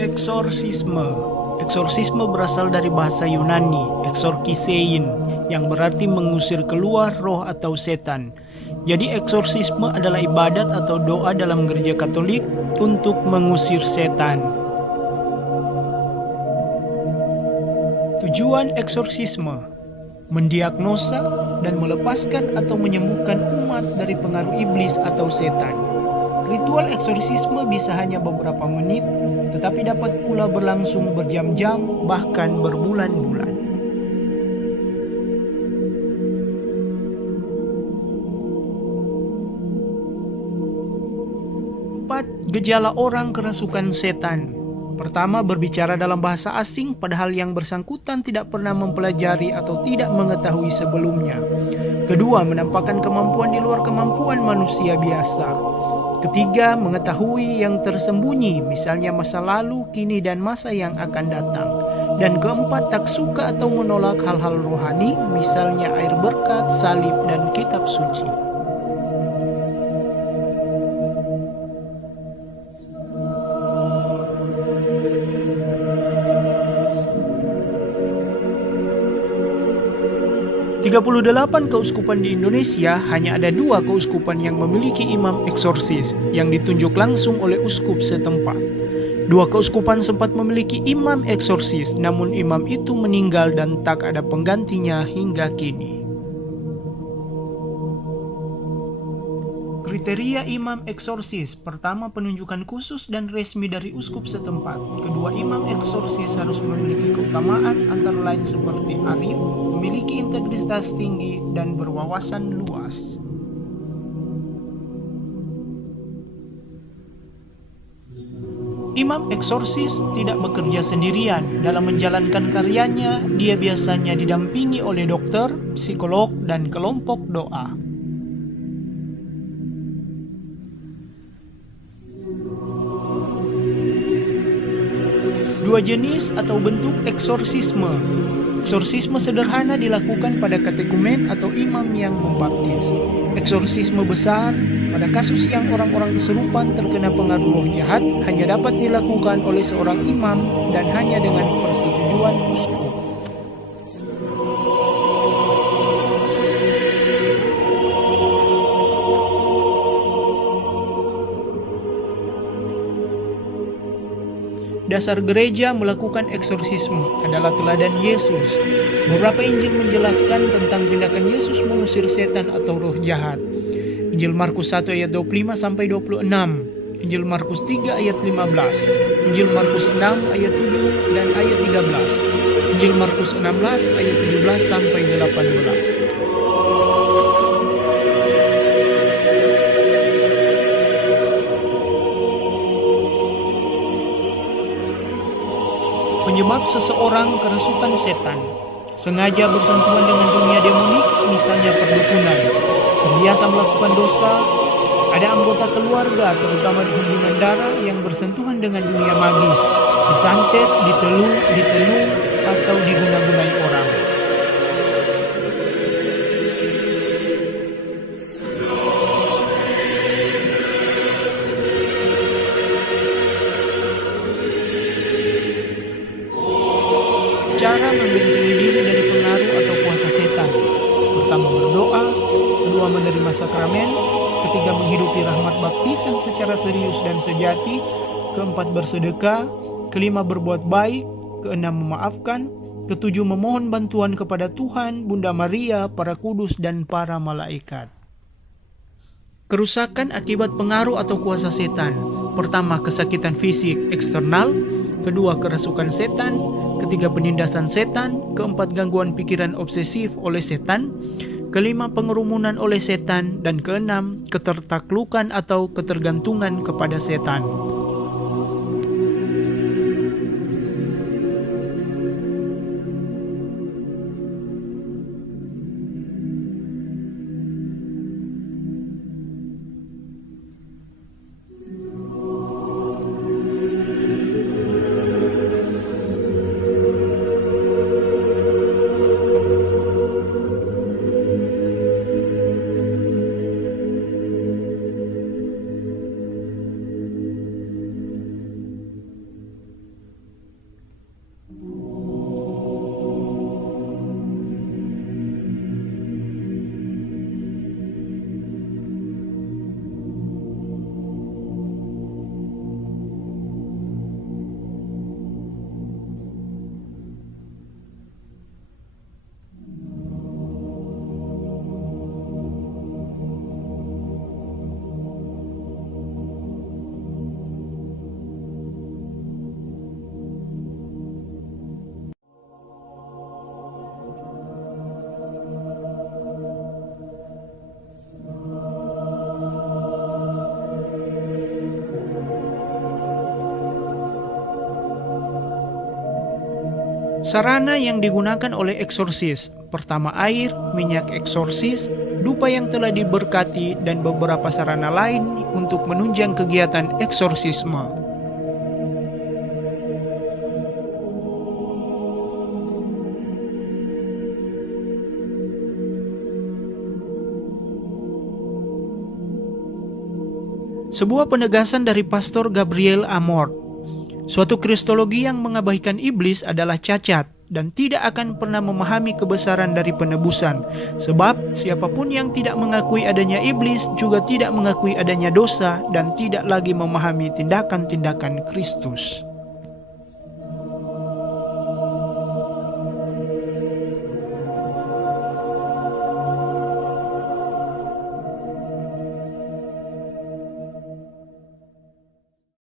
Eksorsisme. Eksorsisme berasal dari bahasa Yunani, exorkisein, yang berarti mengusir keluar roh atau setan. Jadi eksorsisme adalah ibadat atau doa dalam gereja Katolik untuk mengusir setan. Tujuan eksorsisme: mendiagnosa dan melepaskan atau menyembuhkan umat dari pengaruh iblis atau setan. Ritual eksorsisme bisa hanya beberapa menit, tetapi dapat pula berlangsung berjam-jam, bahkan berbulan-bulan. 4 gejala orang kerasukan setan. Pertama, berbicara dalam bahasa asing padahal yang bersangkutan tidak pernah mempelajari atau tidak mengetahui sebelumnya. Kedua, menampakkan kemampuan di luar kemampuan manusia biasa. Ketiga, mengetahui yang tersembunyi, misalnya masa lalu, kini, dan masa yang akan datang. Dan keempat, tak suka atau menolak hal-hal rohani, misalnya air berkat, salib, dan kitab suci. Di 38 keuskupan di Indonesia, hanya ada 2 keuskupan yang memiliki imam eksorsis yang ditunjuk langsung oleh uskup setempat. 2 keuskupan sempat memiliki imam eksorsis, namun imam itu meninggal dan tak ada penggantinya hingga kini. Kriteria imam eksorsis: pertama, penunjukan khusus dan resmi dari uskup setempat. Kedua, imam eksorsis harus memiliki keutamaan antara lain seperti arif, memiliki integritas tinggi, dan berwawasan luas. Imam eksorsis tidak bekerja sendirian. Dalam menjalankan karyanya, dia biasanya didampingi oleh dokter, psikolog, dan kelompok doa. Dua jenis atau bentuk eksorsisme. Eksorsisme sederhana dilakukan pada katekumen atau imam yang membaptis. Eksorsisme besar, pada kasus yang orang-orang kesurupan terkena pengaruh roh jahat, hanya dapat dilakukan oleh seorang imam dan hanya dengan persetujuan uskup. Dasar gereja melakukan eksorsisme adalah teladan Yesus. Beberapa Injil menjelaskan tentang tindakan Yesus mengusir setan atau roh jahat. Injil Markus 1 ayat 25-26, Injil Markus 3 ayat 15, Injil Markus 6 ayat 7 dan ayat 13, Injil Markus 16 ayat 17-18. Penyebab seseorang kerasukan setan: sengaja bersentuhan dengan dunia demonik, misalnya perdukunan, terbiasa melakukan dosa, ada anggota keluarga terutama di hubungan darah yang bersentuhan dengan dunia magis, disantet, ditenung, atau diguna-gunai orang. Cara membentengi diri dari pengaruh atau kuasa setan: pertama, berdoa; kedua, menerima sakramen; ketiga, menghidupi rahmat baptisan secara serius dan sejati; keempat, bersedekah; kelima, berbuat baik; keenam, memaafkan; ketujuh, memohon bantuan kepada Tuhan, Bunda Maria, para kudus, dan para malaikat. Kerusakan akibat pengaruh atau kuasa setan: pertama, kesakitan fisik eksternal; kedua, kerasukan setan; ketiga, penindasan setan; keempat, gangguan pikiran obsesif oleh setan; kelima, pengerumunan oleh setan; dan keenam, ketertaklukan atau ketergantungan kepada setan. Sarana yang digunakan oleh eksorsis, pertama air, minyak eksorsis, dupa yang telah diberkati, dan beberapa sarana lain untuk menunjang kegiatan eksorsisme. Sebuah penegasan dari Pastor Gabriel Amort. Suatu kristologi yang mengabaikan iblis adalah cacat dan tidak akan pernah memahami kebesaran dari penebusan. Sebab siapapun yang tidak mengakui adanya iblis juga tidak mengakui adanya dosa dan tidak lagi memahami tindakan-tindakan Kristus.